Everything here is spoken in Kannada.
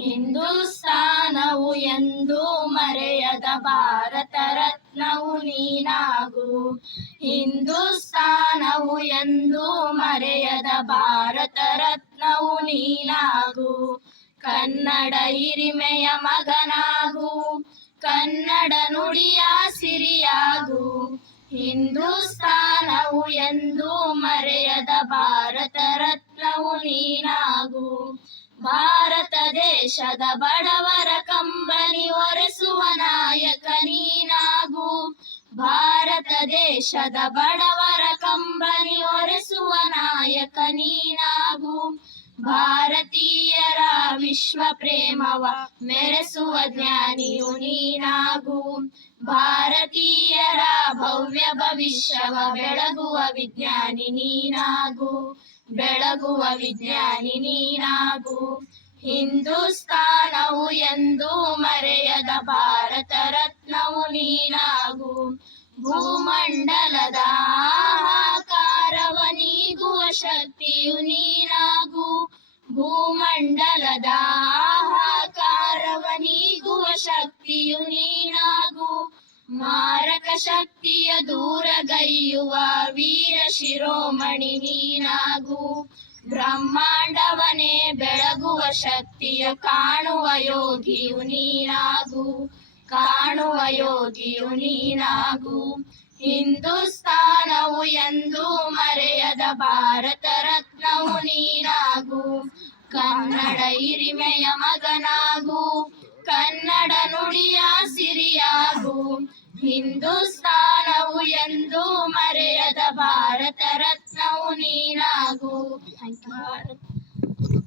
ಹಿಂದೂಸ್ತಾನವು ಎಂದು ಮರೆಯದ ಭಾರತ ರತ್ನವು ನೀನಾಗು. ಹಿಂದೂಸ್ತಾನವು ಎಂದು ಮರೆಯದ ಭಾರತ ರತ್ನವು ನೀನಾಗು. ಕನ್ನಡ ಹಿರಿಮೆಯ ಮಗನಾಗು, ಕನ್ನಡ ನುಡಿಯ ಸಿರಿಯಾಗು. ಹಿಂದೂಸ್ತಾನವು ಎಂದು ಮರೆಯದ ಭಾರತ ರತ್ನವು ನೀನಾಗು. ಭಾರತ ದೇಶದ ಬಡವರ ಕಂಬನಿ ಒರೆಸುವ ನಾಯಕ ನೀನಾಗು. ಭಾರತ ದೇಶದ ಬಡವರ ಕಂಬನಿ ಒರೆಸುವ ನಾಯಕ ನೀನಾಗು. ಭಾರತೀಯರ ವಿಶ್ವ ಪ್ರೇಮವ ಮೆರೆಸುವ ಜ್ಞಾನಿಯು ನೀನಾಗು. ಭಾರತೀಯರ ಭವ್ಯ ಭವಿಷ್ಯವ ಬೆಳಗುವ ವಿಜ್ಞಾನಿ ನೀನಾಗು. ಬೆಳಗುವ ವಿಜ್ಞಾನಿ ನೀನಾಗು. ಹಿಂದೂಸ್ತಾನವು ಎಂದು ಮರೆಯದ ಭಾರತ ರತ್ನವು ನೀನಾಗು. ಭೂಮಂಡಲದ ಆಹಾಕಾರವ ನೀಗುವ ಶಕ್ತಿಯು ನೀನಾಗು. ಭೂಮಂಡಲದ ಆಹಾಕಾರವ ನೀಗುವ ಶಕ್ತಿಯು ನೀನಾಗು. ಮಾರಕ ಶಕ್ತಿಯ ದೂರಗೈಯುವ ವೀರ ಶಿರೋಮಣಿ ನೀನಾಗು. ಬ್ರಹ್ಮಾಂಡವನೇ ಬೆಳಗುವ ಶಕ್ತಿಯ ಕಾಣುವ ಯೋಗಿಯು ನೀನಾಗು. ಕಾಣುವ ಯೋಗಿಯು ನೀನಾಗು. ಹಿಂದೂಸ್ತಾನವು ಎಂದು ಮರೆಯದ ಭಾರತ ರತ್ನವು ನೀನಾಗು. ಕನ್ನಡ ಹಿರಿಮೆಯ ಮಗನಾಗು, ಕನ್ನಡ ನುಡಿಯ ಸಿರಿಯಾಗು. ಹಿಂದೂಸ್ತಾನವು ಎಂದು ಮರೆಯದ ಭಾರತ ರತ್ನವು ನೀನಾಗು.